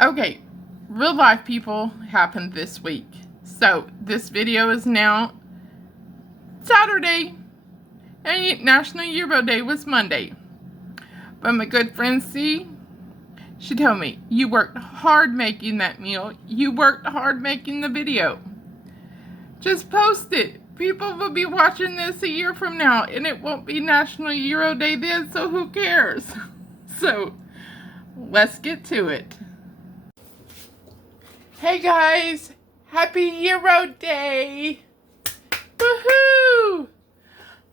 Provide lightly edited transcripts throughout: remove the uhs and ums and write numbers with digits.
Okay, real life people happened this week. So this video is now Saturday, and National Gyro Day was Monday. But my good friend C, she told me, you worked hard making that meal. You worked hard making the video. Just post it. People will be watching this a year from now, and it won't be National Gyro Day then, so who cares? So, let's get to it. Hey guys, happy Gyro Day! Woohoo!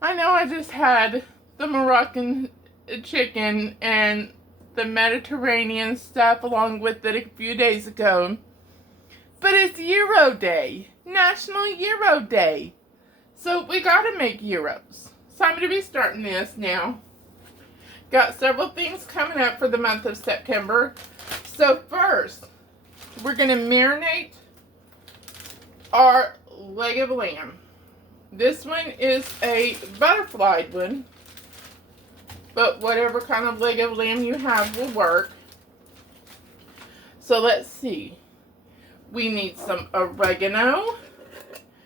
I know I just had the Moroccan chicken and the Mediterranean stuff along with it a few days ago. But it's Gyro Day, National Gyro Day. So we gotta make gyros. So I'm gonna be starting this now. Got several things coming up for the month of September. So first, we're going to marinate our leg of lamb. This one is a butterflied one, but whatever kind of leg of lamb you have will work. So let's see. We need some oregano.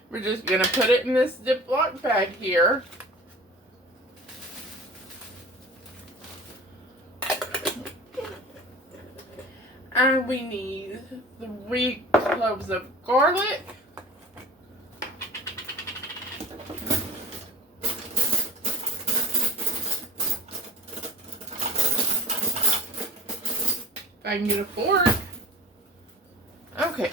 We're just going to put it in this Ziploc bag here. And we need 3 cloves of garlic. If I can get a fork. Okay.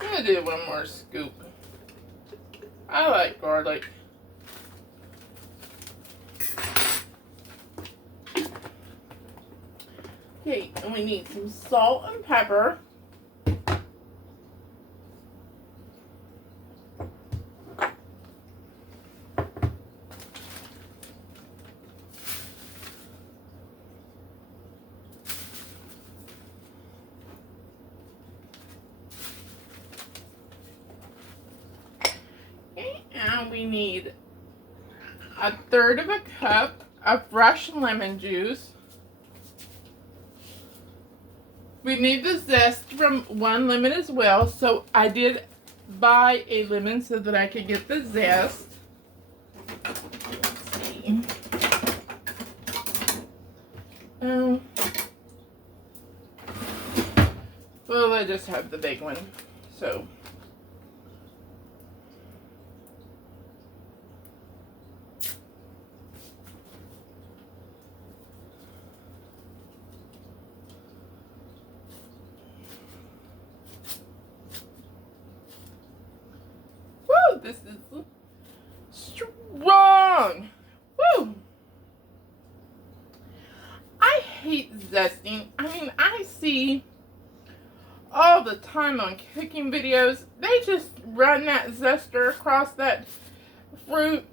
I'm going to do one more scoop. I like garlic. Okay, and we need some salt and pepper. And we need 1/3 cup of fresh lemon juice. We need the zest from 1 lemon as well, so I did buy a lemon so that I could get the zest. Let's see. Well, I just have the big one, so. This is strong. Woo! I hate zesting. I mean, I see all the time on cooking videos, they just run that zester across that fruit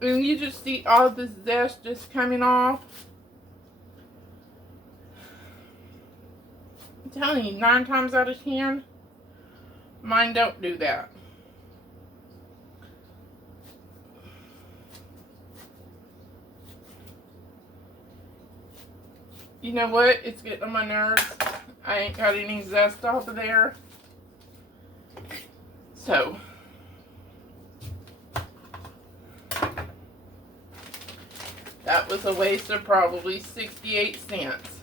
and you just see all the zest just coming off. I'm telling you, 9 times out of 10, mine don't do that. You know what? It's getting on my nerves. I ain't got any zest off of there. So. That was a waste of probably 68 cents.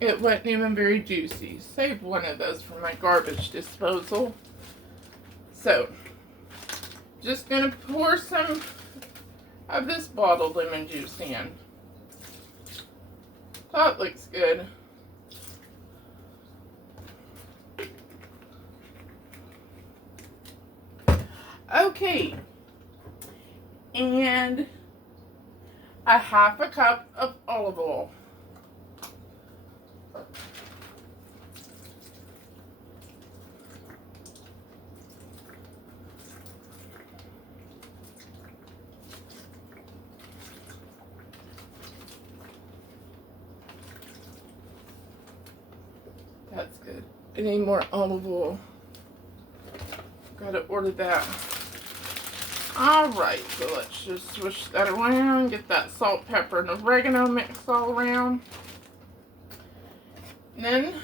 It wasn't even very juicy. Saved one of those for my garbage disposal. So, just gonna pour some of this bottled lemon juice in. That looks good. Okay. And 1/2 cup of olive oil. That's good. I need more olive oil. Gotta order that. Alright, so let's just switch that around. Get that salt, pepper, and oregano mixed all around. And then,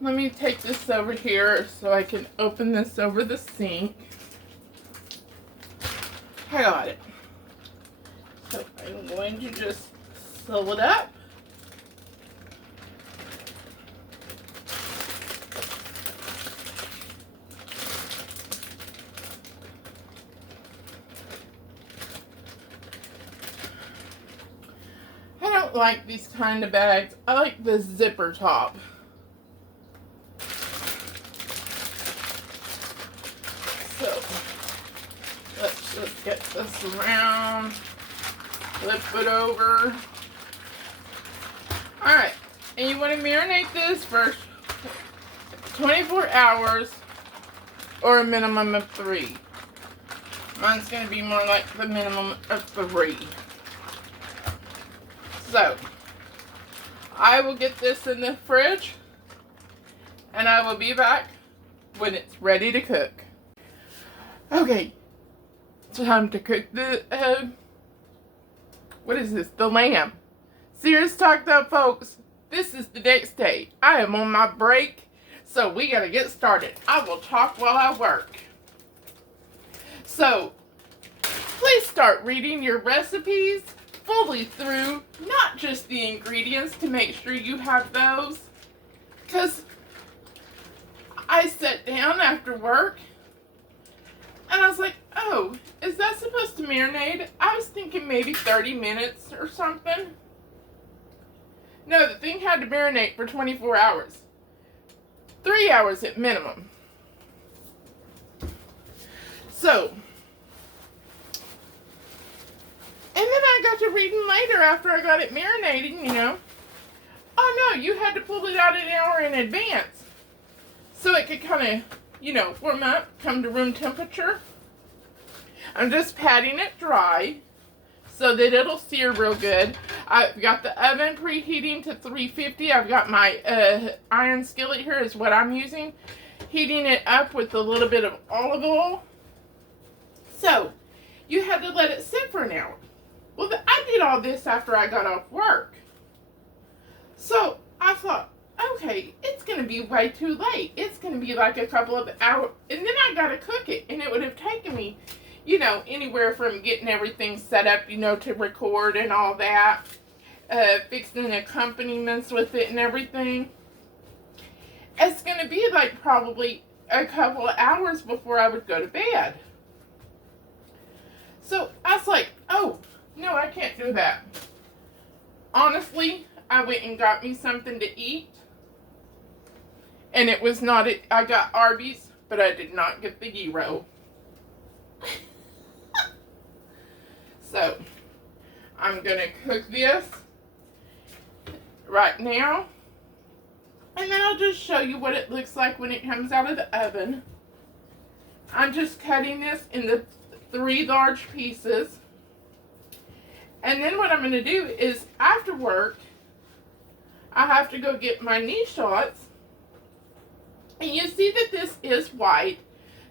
let me take this over here so I can open this over the sink. I got it. So I'm going to just sew it up. I don't like these kind of bags. I like the zipper top. So let's just get this around, flip it over. Alright, and you want to marinate this for 24 hours or a minimum of 3. Mine's going to be more like the minimum of 3. So, I will get this in the fridge and I will be back when it's ready to cook. Okay, it's time to cook the, what is this? The lamb. Serious talk though, folks. This is the next day. I am on my break, so we gotta get started. I will talk while I work. So, please start reading your recipes fully through, not just the ingredients, to make sure you have those. Because I sat down after work and I was like, oh, is that supposed to marinate? I was thinking maybe 30 minutes or something. No, the thing had to marinate for 24 hours. 3 hours at minimum. So, and then I got to reading later after I got it marinating, you know. Oh no, you had to pull it out an hour in advance. So it could kind of, you know, warm up, come to room temperature. I'm just patting it dry so that it'll sear real good. I've got the oven preheating to 350. I've got my iron skillet here is what I'm using. Heating it up with a little bit of olive oil. So, you had to let it sit for an hour. Well, I did all this after I got off work. So, I thought, okay, it's going to be way too late. It's going to be like a couple of hours. And then I got to cook it. And it would have taken me, you know, anywhere from getting everything set up, you know, to record and all that. Fixing accompaniments with it and everything. It's going to be like probably a couple of hours before I would go to bed. So, I was like, oh, no, I can't do that. Honestly, I went and got me something to eat. And it was not, I got Arby's, but I did not get the Gyro. So, I'm going to cook this right now. And then I'll just show you what it looks like when it comes out of the oven. I'm just cutting this into 3 large pieces. And then what I'm going to do is, after work, I have to go get my knee shots. And you see that this is white.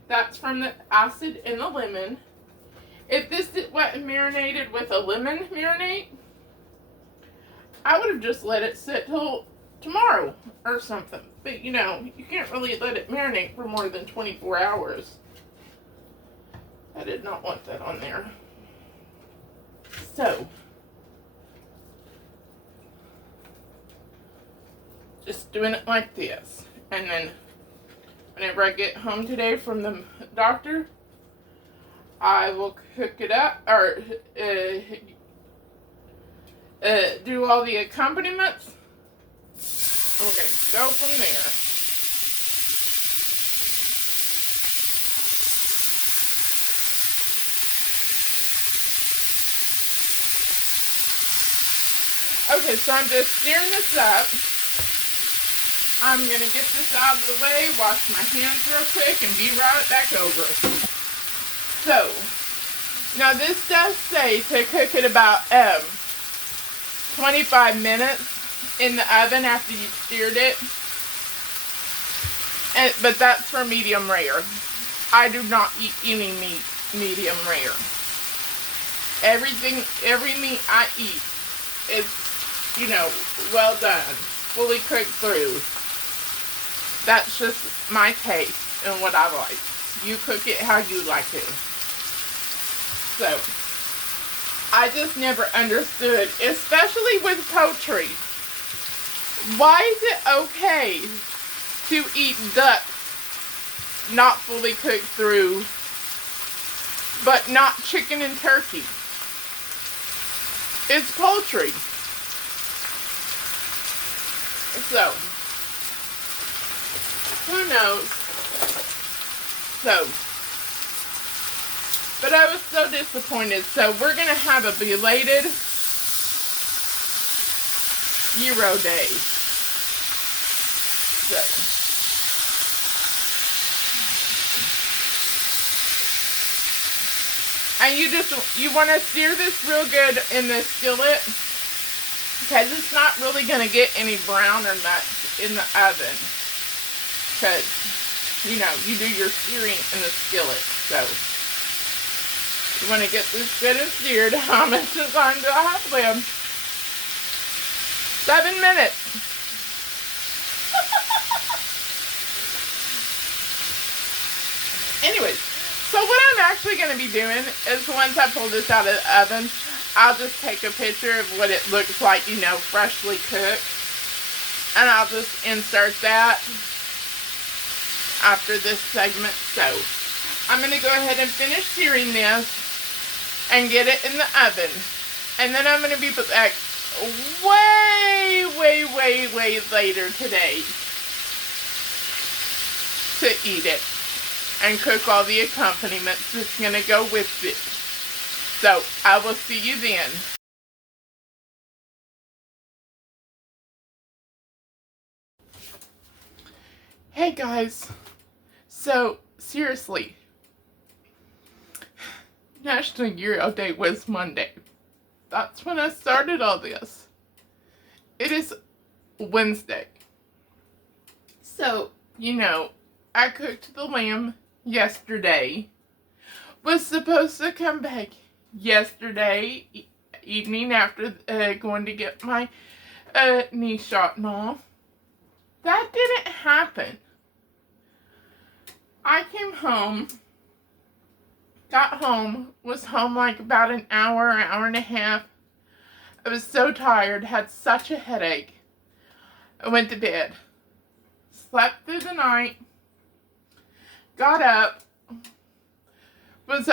That's from the acid in the lemon. If this is what marinated with a lemon marinade, I would have just let it sit till tomorrow or something. But, you know, you can't really let it marinate for more than 24 hours. I did not want that on there. So, just doing it like this. And then, whenever I get home today from the doctor, I will cook it up, or do all the accompaniments. And we're going to go from there. Okay, so I'm just stirring this up. I'm going to get this out of the way, wash my hands real quick, and be right back over. So, now this does say to cook it about 25 minutes. in the oven after you've seared it. But that's for medium rare. I do not eat any meat medium rare. Every meat I eat is, well done, fully cooked through. That's just my taste and what I like. You cook it how you like it. So, I just never understood, especially with poultry. Why is it okay to eat duck not fully cooked through, but not chicken and turkey? It's poultry. So, who knows? So, but I was so disappointed. So we're going to have a belated Gyro day. So, and you want to sear this real good in the skillet, because it's not really going to get any brown or much in the oven, because you do your searing in the skillet. So you want to get this good and seared. How much time do I have left? 7 minutes. Anyways, so what I'm actually going to be doing is, once I pull this out of the oven, I'll just take a picture of what it looks like, freshly cooked. And I'll just insert that after this segment. So, I'm going to go ahead and finish searing this and get it in the oven. And then I'm going to be back way later today to eat it and cook all the accompaniments that's going to go with it. So, I will see you then. Hey guys, so seriously, National Gyro Day was Monday. That's when I started all this. It is Wednesday. So, I cooked the lamb yesterday. Was supposed to come back yesterday evening after going to get my knee shot and all. That didn't happen. I came home, got home, was home like about an hour and a half. I was so tired, had such a headache. I went to bed, slept through the night, got up, was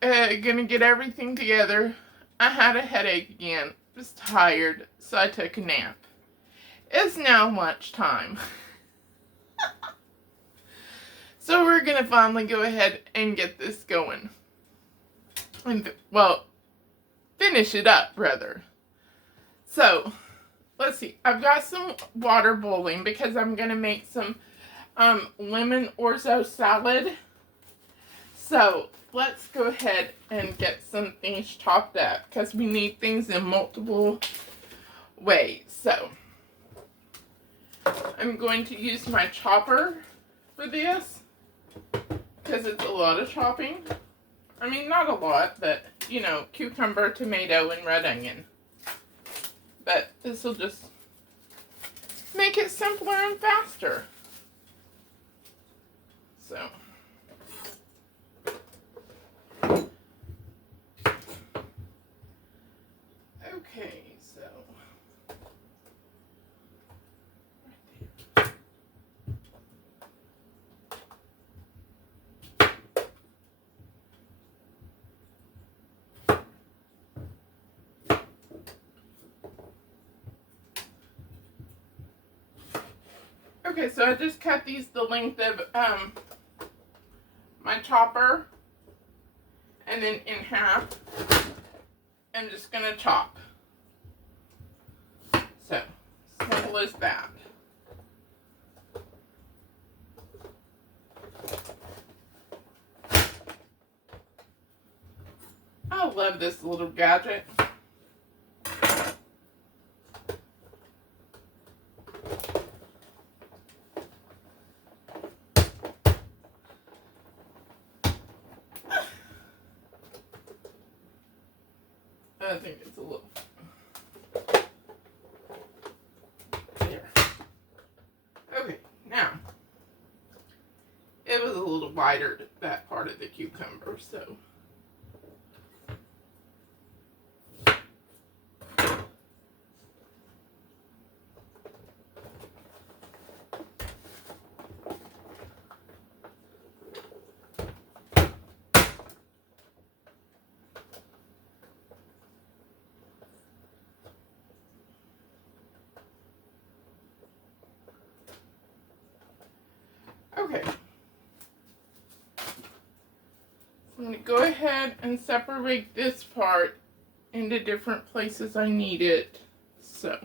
gonna get everything together. I had a headache again, was tired, so I took a nap. It's now lunchtime. So we're going to finally go ahead and get this going. And, finish it up, rather. So, let's see. I've got some water boiling because I'm going to make some lemon orzo salad. So, let's go ahead and get some things chopped up because we need things in multiple ways. So, I'm going to use my chopper for this because it's a lot of chopping. I mean, not a lot, but, cucumber, tomato, and red onion. But this will just make it simpler and faster. So. Okay, so. Okay, so I just cut these the length of my chopper, and then in half. I'm just gonna chop. So, simple as that. I love this little gadget. I think it's a little... There. Okay, now, it was a little wider, that part of the cucumber, so... Okay. I'm going to go ahead and separate this part into different places I need it. So.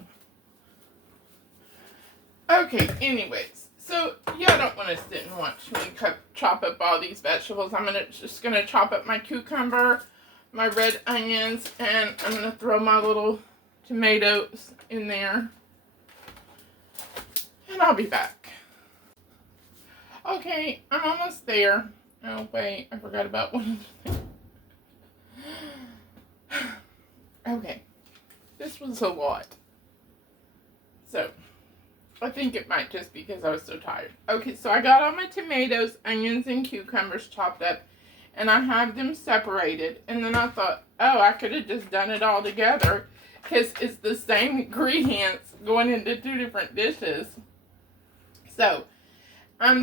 Okay, anyways. So, yeah, I don't want to sit and watch me chop up all these vegetables. I'm just going to chop up my cucumber, my red onions, and I'm going to throw my little tomatoes in there. And I'll be back. Okay, I'm almost there. Oh, wait, I forgot about one other thing. Okay, this was a lot. So, I think it might just be because I was so tired. Okay, so I got all my tomatoes, onions, and cucumbers chopped up, and I have them separated. And then I thought, oh, I could have just done it all together because it's the same ingredients going into two different dishes. So,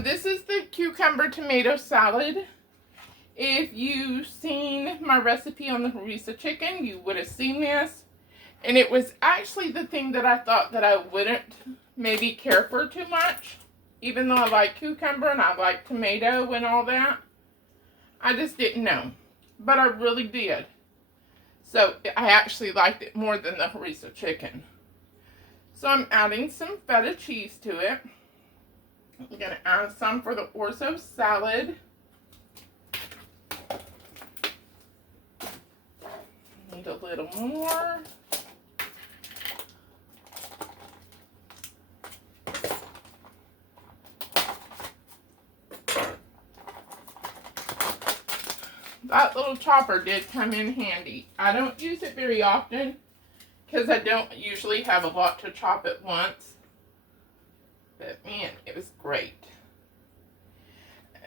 this is the cucumber tomato salad. If you've seen my recipe on the harissa chicken, you would have seen this. And it was actually the thing that I thought that I wouldn't maybe care for too much. Even though I like cucumber and I like tomato and all that. I just didn't know. But I really did. So I actually liked it more than the harissa chicken. So I'm adding some feta cheese to it. I'm going to add some for the orzo salad. Need a little more. That little chopper did come in handy. I don't use it very often because I don't usually have a lot to chop at once. But man, it was great.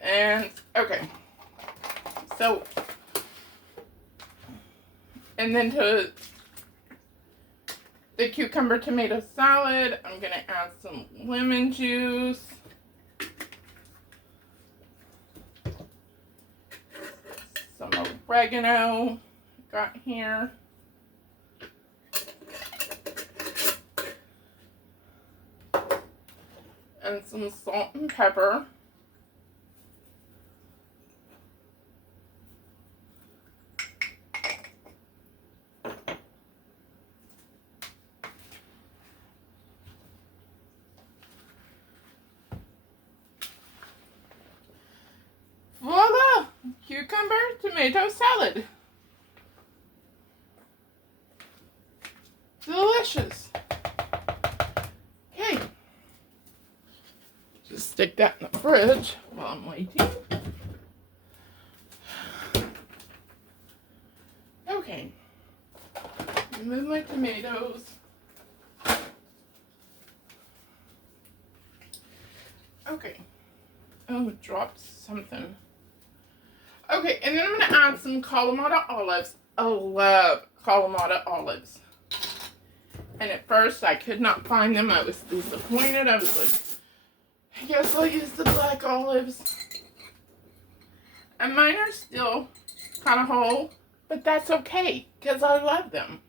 And, okay. So, and then to the cucumber tomato salad, I'm going to add some lemon juice. Some oregano got here. And some salt and pepper. Voila! Cucumber tomato salad. Delicious. Okay. Just stick that in the fridge while I'm waiting. Okay. Remove my tomatoes. Okay. Oh, dropped something. Okay, and then I'm going to add some Kalamata olives. I love Kalamata olives. And at first, I could not find them. I was disappointed. I was like, I guess I'll use the black olives. And mine are still kind of whole, but that's okay, because I love them.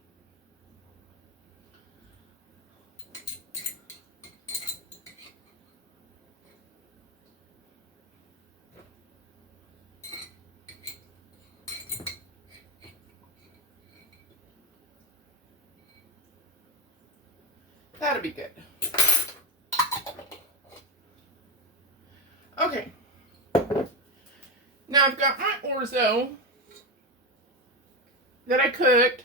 That'll be good. Okay. Now I've got my orzo that I cooked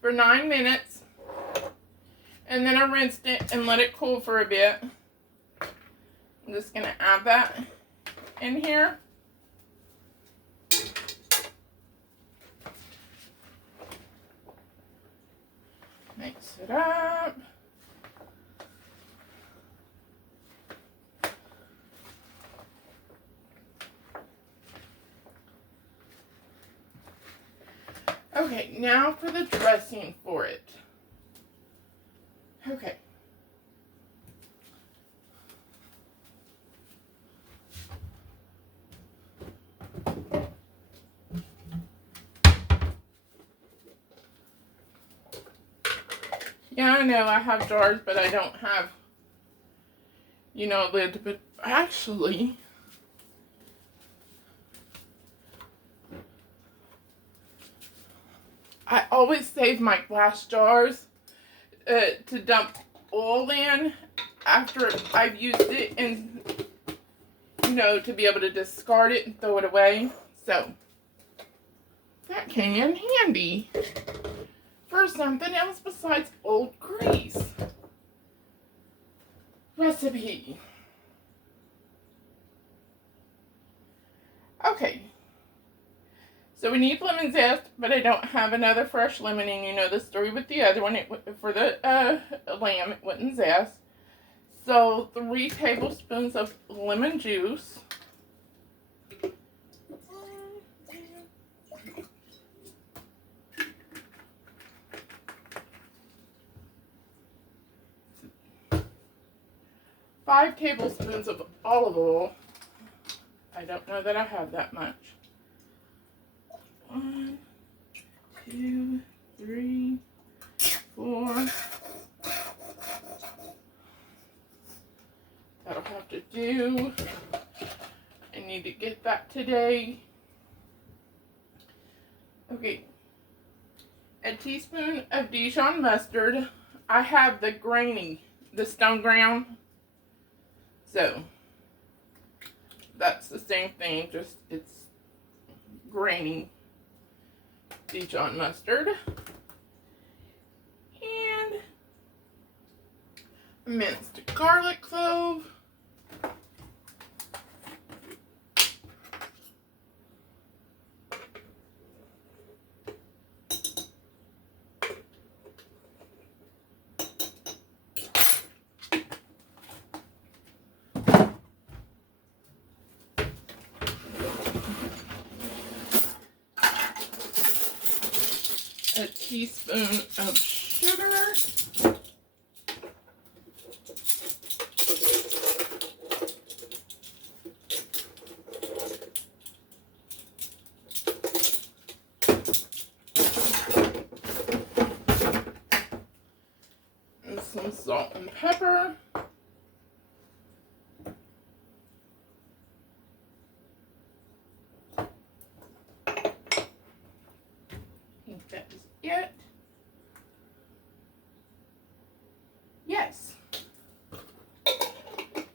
for 9 minutes. And then I rinsed it and let it cool for a bit. I'm just going to add that in here. Mix it up. Okay, now for the dressing for it. Okay. Yeah, I know I have jars, but I don't have, you know, a lid. But actually, I always save my glass jars to dump oil in after I've used it, and, you know, to be able to discard it and throw it away. So, that came in handy for something else besides old grease. Recipe. Okay. So we need lemon zest, but I don't have another fresh lemon, and you know the story with the other one. For the lamb, it wouldn't zest. So 3 tablespoons of lemon juice. Five tablespoons of olive oil. I don't know that I have that much. 1, 2, 3, 4. That'll have to do. I need to get that today. Okay. A teaspoon of Dijon mustard. I have the grainy, the stone ground. So, that's the same thing, just it's grainy Dijon mustard. And minced garlic clove. A teaspoon of sugar. And some salt and pepper. I think that is it. Yes.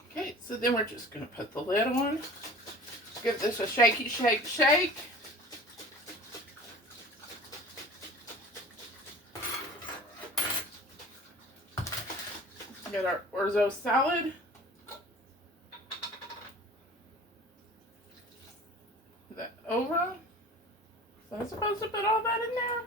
Okay, so then we're just going to put the lid on. Give this a shaky shake shake. Get our orzo salad. Put that over. So I'm supposed to put all that in there?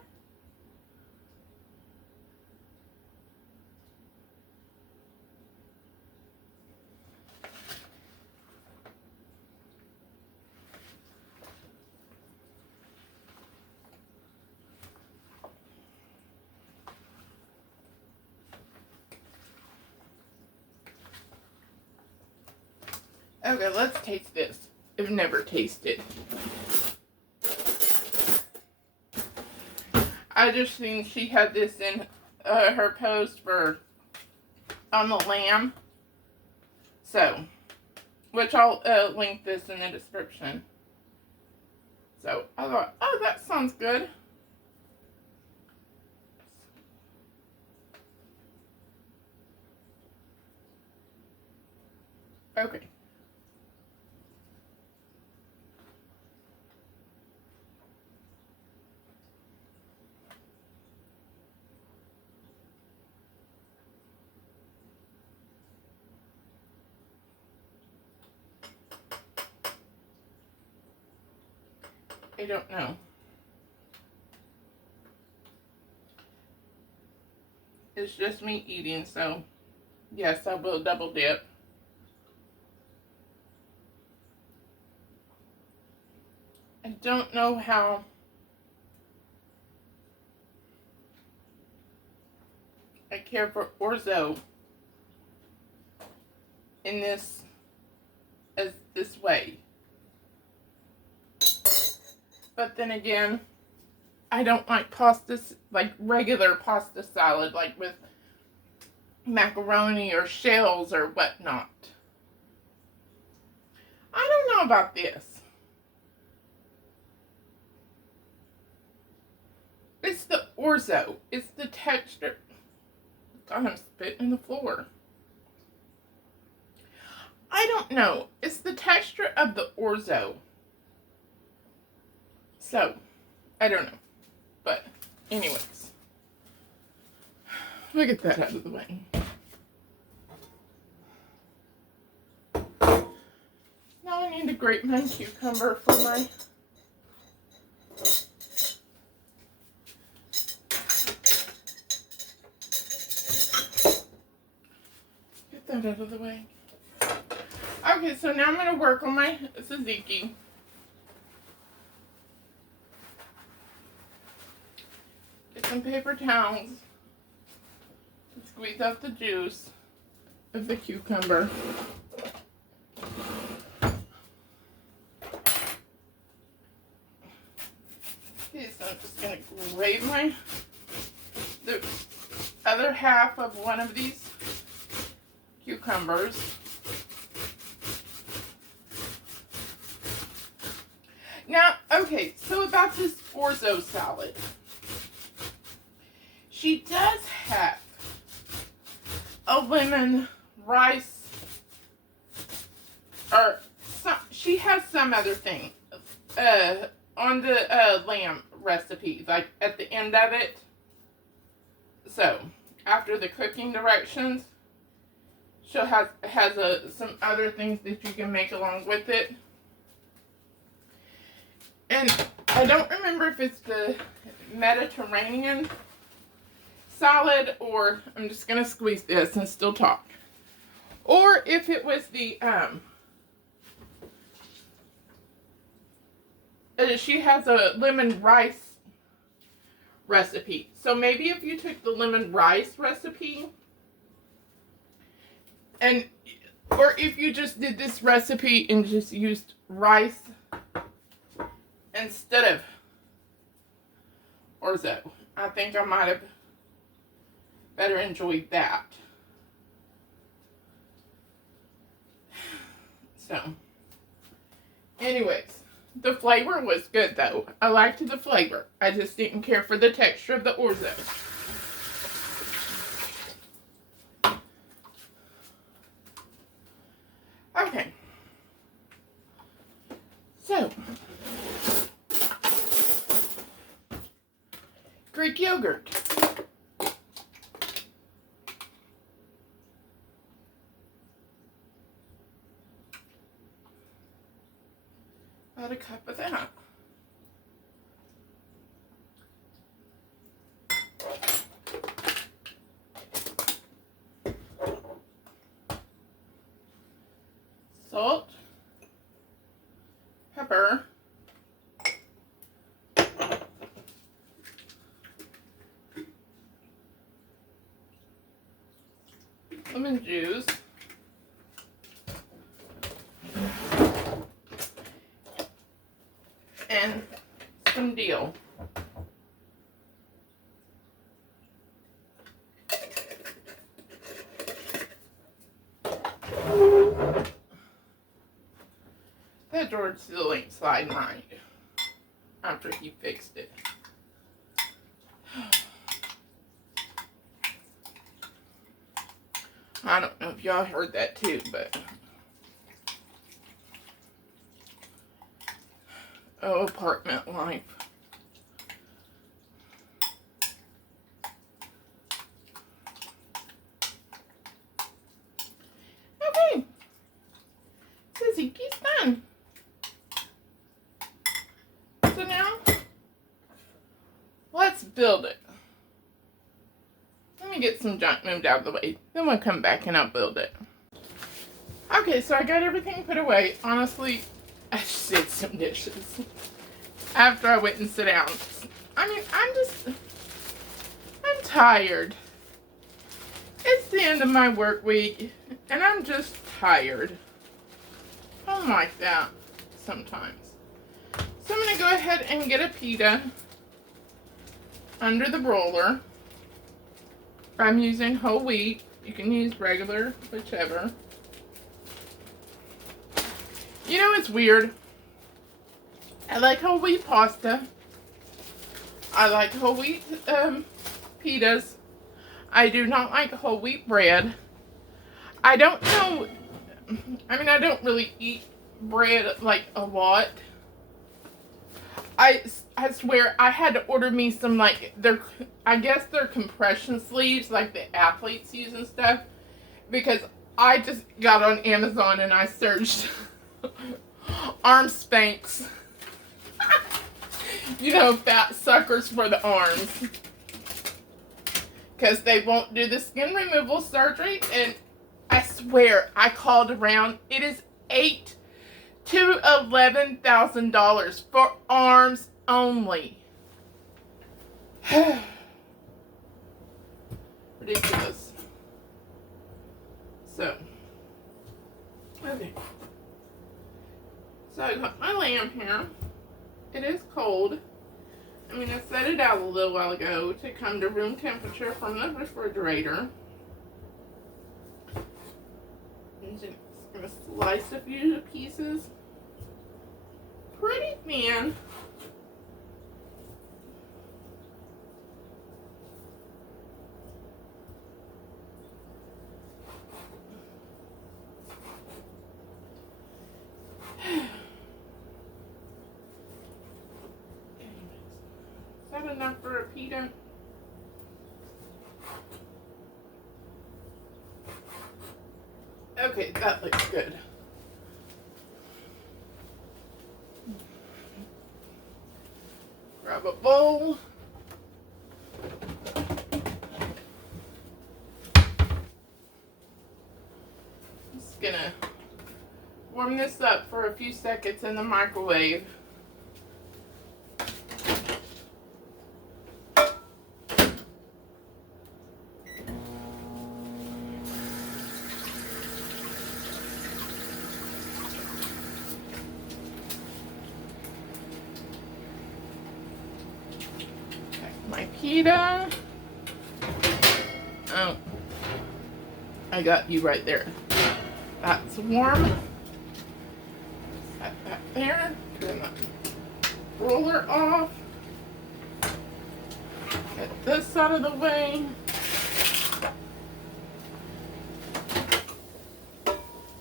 Okay, let's taste this. I've never tasted. I just seen she had this in her post for on the lamb. So, which I'll link this in the description. So I thought, oh, that sounds good. Okay. I don't know. it's just me eating, so yes, I will double dip. I don't know how I care for orzo in this way. But then again, I don't like pasta, like regular pasta salad, like with macaroni or shells or whatnot. I don't know about this. It's the orzo. It's the texture. God, I'm spitting in the floor. I don't know. It's the texture of the orzo. So, I don't know. But, anyways. We'll get that out of the way. Now I need to grate my cucumber for my... Get that out of the way. Okay, so now I'm going to work on my tzatziki. Get some paper towels to squeeze out the juice of the cucumber. Okay, so I'm just going to grate the other half of one of these cucumbers. Now, okay, so about this orzo salad. She does have a lemon rice, or she has some other thing on the lamb recipe, like at the end of it. So, after the cooking directions, she has some other things that you can make along with it. And I don't remember if it's the Mediterranean salad, or I'm just going to squeeze this and still talk. Or if it was the, she has a lemon rice recipe. So maybe if you took the lemon rice recipe, or if you just did this recipe and just used rice instead of orzo, I think I might have better enjoyed that. So, anyways, the flavor was good though. I liked the flavor. I just didn't care for the texture of the orzo. Okay. So, Greek yogurt. About a cup of that. Salt, pepper, lemon juice, and some dill. That George still ain't sliding right after he fixed it. I don't know if y'all heard that too, but oh, apartment life. Okay, tzatziki's done. So now, let's build it. Let me me get some junk moved out of the way. Then we'll come back and I'll build it. Okay, so I got everything put away. Honestly, I just did some dishes after I went and sit down. I mean, I'm tired. It's the end of my work week, and I'm just tired. I'm like that sometimes. So I'm going to go ahead and get a pita under the broiler. I'm using whole wheat. You can use regular, whichever. You know, it's weird. I like whole wheat pasta. I like whole wheat pitas. I do not like whole wheat bread. I don't know. I mean, I don't really eat bread like a lot. I swear I had to order me some, like, I guess they're compression sleeves like the athletes use and stuff, because I just got on Amazon and I searched arm spanks. You know, fat suckers for the arms, because they won't do the skin removal surgery. And I swear I called around. It is $8,000 to $11,000 for arms only. Ridiculous. So, okay. So I got my lamb here. It is cold. I'm going to set it out a little while ago to come to room temperature from the refrigerator. I'm just going to slice a few pieces. Pretty thin. Is that enough for a pita? Okay, that looks good. Grab a bowl. Just gonna warm this up for a few seconds in the microwave. My pita. Oh, I got you right there. That's warm. Set that there. Turn the roller off. Get this out of the way.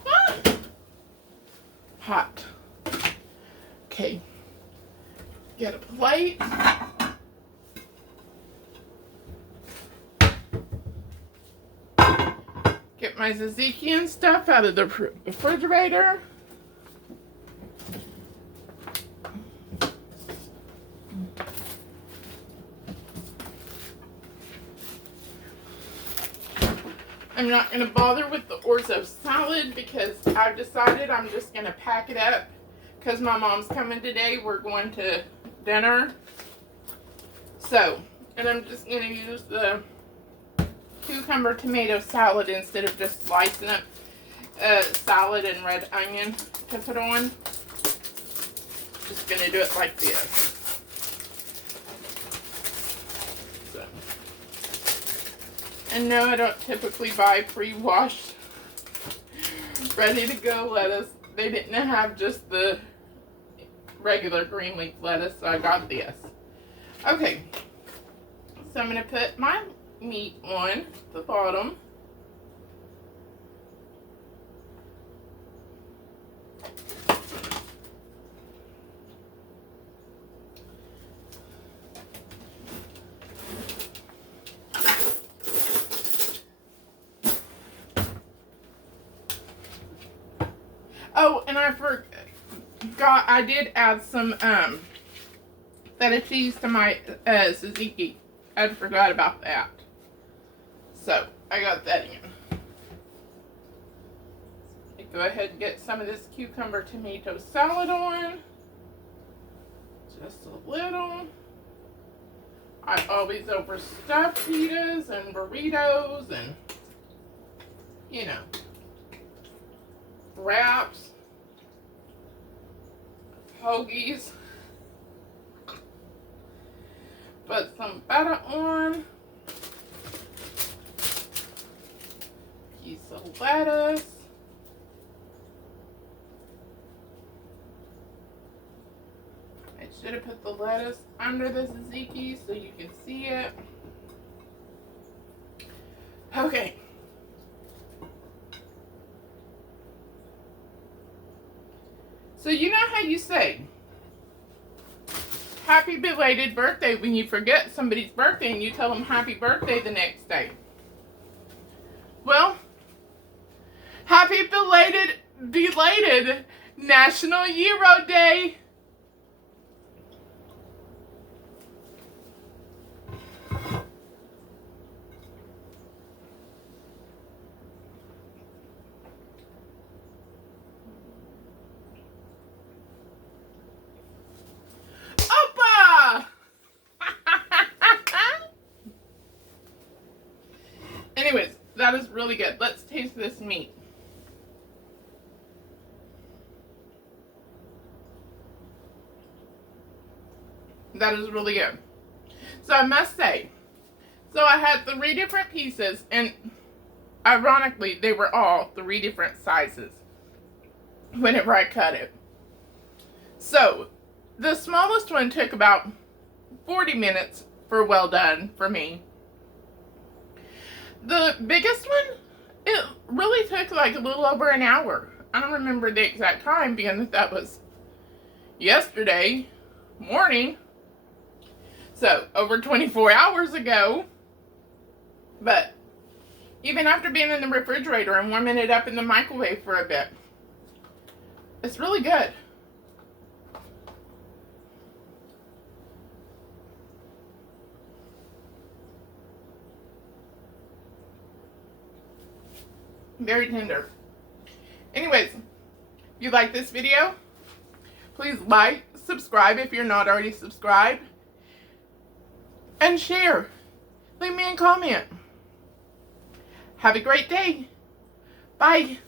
Ah! Hot. Okay. Get a plate. Get my tzatziki and stuff out of the refrigerator. I'm not going to bother with the orzo salad because I've decided I'm just going to pack it up because my mom's coming today. We're going to dinner. So, and I'm just going to use the cucumber tomato salad instead of just slicing up salad and red onion to put on. Just gonna do it like this. So. And no, I don't typically buy pre-washed ready to go lettuce. They didn't have just the regular green leaf lettuce, so I got this. Okay, so I'm gonna put my meat on the bottom. Oh, and I forgot, I did add some feta cheese to my tzatziki. I forgot about that. So I got that in. Go ahead and get some of this cucumber tomato salad on. Just a little. I always overstuff pitas and burritos and, you know, wraps, hoagies. Put some butter on. Piece of lettuce. Should have put the lettuce under the tzatziki so you can see it. Okay. So you know how you say happy belated birthday when you forget somebody's birthday and you tell them happy birthday the next day? Well, happy belated National Gyro Day. Anyways, that is really good. Let's taste this meat. That is really good. So I must say, so I had 3 different pieces, and ironically, they were all 3 different sizes whenever I cut it. So the smallest one took about 40 minutes for well done for me. The biggest one, it really took like a little over an hour. I don't remember the exact time, being that was yesterday morning. So, over 24 hours ago. But, even after being in the refrigerator and warming it up in the microwave for a bit, it's really good. Very tender. Anyways, if you like this video, please like, subscribe if you're not already subscribed, and share. Leave me a comment. Have a great day. Bye.